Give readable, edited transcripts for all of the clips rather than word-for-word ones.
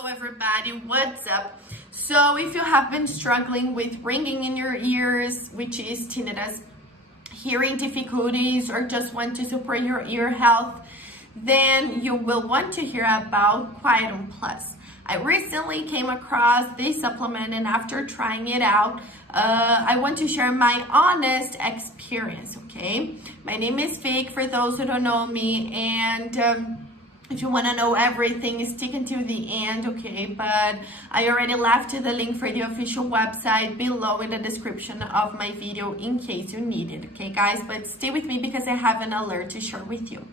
Hello everybody, what's up? So if you have been struggling with ringing in your ears, which is tinnitus, hearing difficulties, or just want to support your ear health, then you will want to hear about Quietum Plus. I recently came across this supplement, and after trying it out, I want to share my honest experience, okay? My name is Vic, for those who don't know me, and if you want to know everything, stick until the end, okay? But I already left the link for the official website below in the description of my video in case you need it, okay guys? But stay with me because I have an alert to share with you.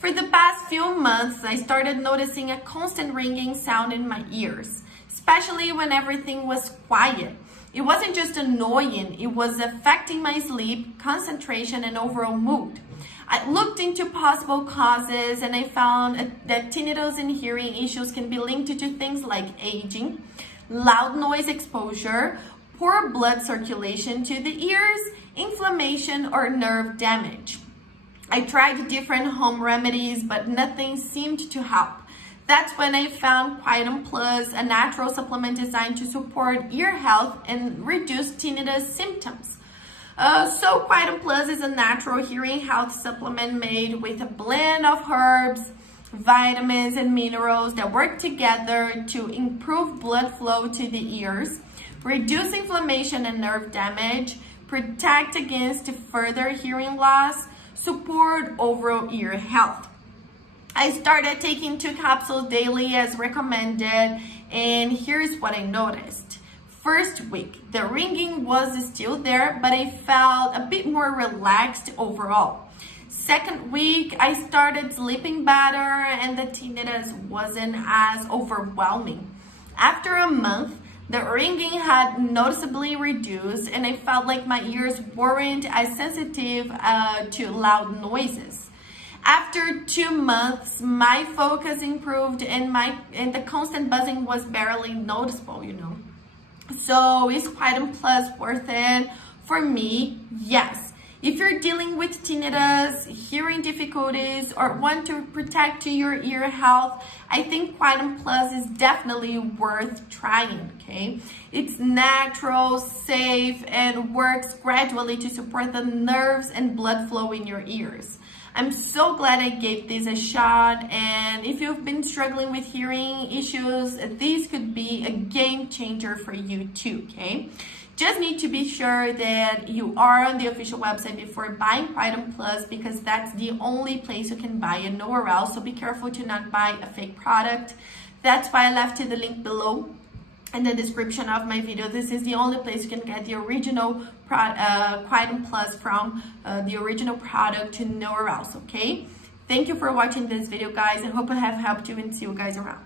For the past few months, I started noticing a constant ringing sound in my ears, especially when everything was quiet. It wasn't just annoying, it was affecting my sleep, concentration, and overall mood. I looked into possible causes, and I found that tinnitus and hearing issues can be linked to things like aging, loud noise exposure, poor blood circulation to the ears, inflammation, or nerve damage. I tried different home remedies, but nothing seemed to help. That's when I found Quietum Plus, a natural supplement designed to support ear health and reduce tinnitus symptoms. So Quietum Plus is a natural hearing health supplement made with a blend of herbs, vitamins, and minerals that work together to improve blood flow to the ears, reduce inflammation and nerve damage, protect against further hearing loss, support overall ear health. I started taking 2 capsules daily as recommended, and here's what I noticed. First week, the ringing was still there, but I felt a bit more relaxed overall. Second week, I started sleeping better and the tinnitus wasn't as overwhelming. After a month, the ringing had noticeably reduced and I felt like my ears weren't as sensitive to loud noises. After 2 months, my focus improved and the constant buzzing was barely noticeable, So is Quietum Plus worth it? For me, yes. If you're dealing with tinnitus, hearing difficulties, or want to protect your ear health, I think Quietum Plus is definitely worth trying, okay? It's natural, safe, and works gradually to support the nerves and blood flow in your ears. I'm so glad I gave this a shot, and if you've been struggling with hearing issues, this could be a game changer for you too, okay? Just need to be sure that you are on the official website before buying Quietum Plus, because that's the only place you can buy it, nowhere else, so be careful to not buy a fake product. That's why I left the link below in the description of my video. This is the only place you can get the original Quietum Plus from, the original product, to nowhere else, okay? Thank you for watching this video, guys. I hope I have helped you, and see you guys around.